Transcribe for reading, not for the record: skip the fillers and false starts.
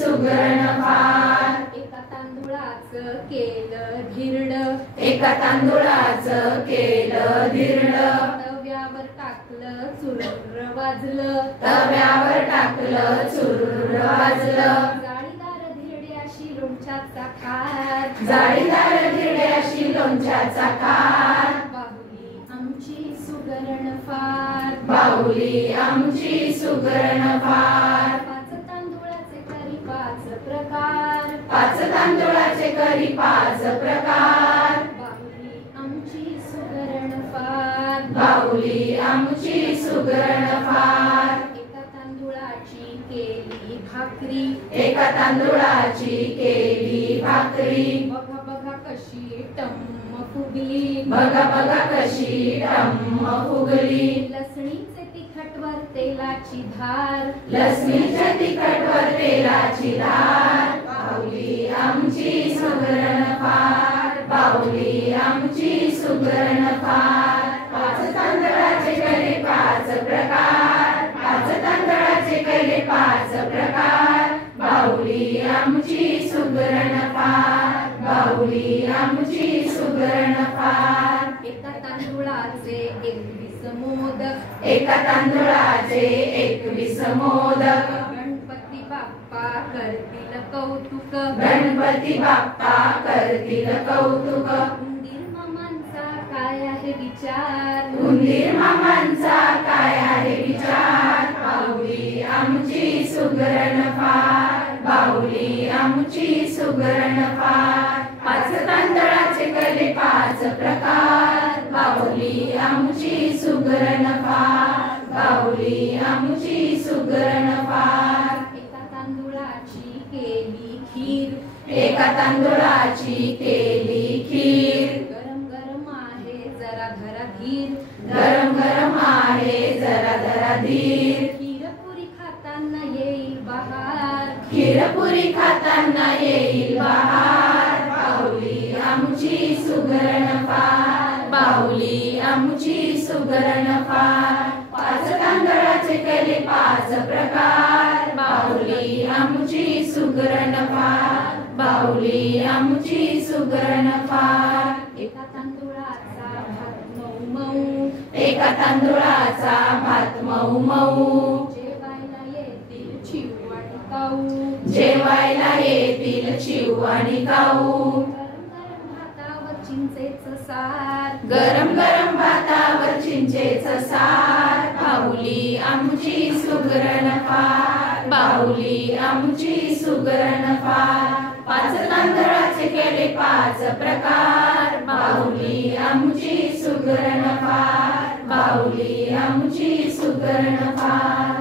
सुगरण फार. एका तांदुळाचं केलं धिरड, एका तांदुळाचं केलं धिरड. तव्यावर टाकलं चुर्र वाजलं, तव्यावर टाकलं चुर्र वाजलं. जाळीदार धिरड्याशी लोणच्याचा खार, जाळीदार धिरड्याशी लोणच्याचा खार. बाहुली आमची सुगरण फार, बाहुली आमची सुगरण फार. पाच तांदुळाचे करी पाच प्रकार, पाच तांदुळाचे करी पाच प्रकार. बाहुली आमची सुगरण फार, बाहुली आमची सुगरण फार. एका तांदुळाची केली भाकरी, एका तांदुळाची केली भाकरी. बघा बघा कशी टम्म फुगली, बघा बघा कशी टम्म फुगली. लसणीचे तिखटवर तेलाची धार, लसणीच्या तिखटवर तेलाची धार. बाहुली आमची सुगरण फार, बाहुली आमची सुगरण फार. पाच तांदळाचे केले पाच प्रकार, पाच तांदळाचे केले पाच प्रकार. बाहुली आमची सुगरण फार, बाहुली आमची सुगरण फार. एका तांदुळाचे 21 मोदक, एका तांदुळाचे 21 मोदक. गणपती बाप्पा करतील कौतुक, गणपती बाप्पा करतील कौतुक. उंदीर मामांचा काय आहे विचार, उंदीर मामांचा काय आहे विचार. बाहुली आमची सुगरण फार, बाहुली आमची सुगरण फार. पाच तांदळाचे केले पाच प्रकार. बाहुली आमची सुगरण फार, बाहुली आमची सुगरण फार. एका तांदुळाची केली खीर, एका तांदुळाची केली खीर. गरम गरम आहे जरा धरा धीर, गरम गरम आहे जरा जरा धीर. खीरपुरी खाताना येईल बहार, खीरपुरी खाताना येईल बहार. बाहुली आमची सुगरण फार, बाहुली आमची सुगरण फार. पाच तांदळाचे केले पाच प्रकार. बाहुली आमची सुगरण फार, बाहुली आमची सुगरण फार. एका तांदुळाचा भात मऊ मऊ, एका तांदुळाचा भात मऊ मऊ. जेवायला येतील चिव आणि काऊ, जेवायला येतील चिव आणि काऊ. गरम गरम भातावर चिंचेचं सार, गरम गरम भातावर चिंचेचं सार. बाहुली आमची सुगरण फार, बाहुली आमची सुगरण फार. पाच तांदळाचे केले पाच प्रकार. बाहुली आमची सुगरण फार, बाहुली आमची सुगरण फार.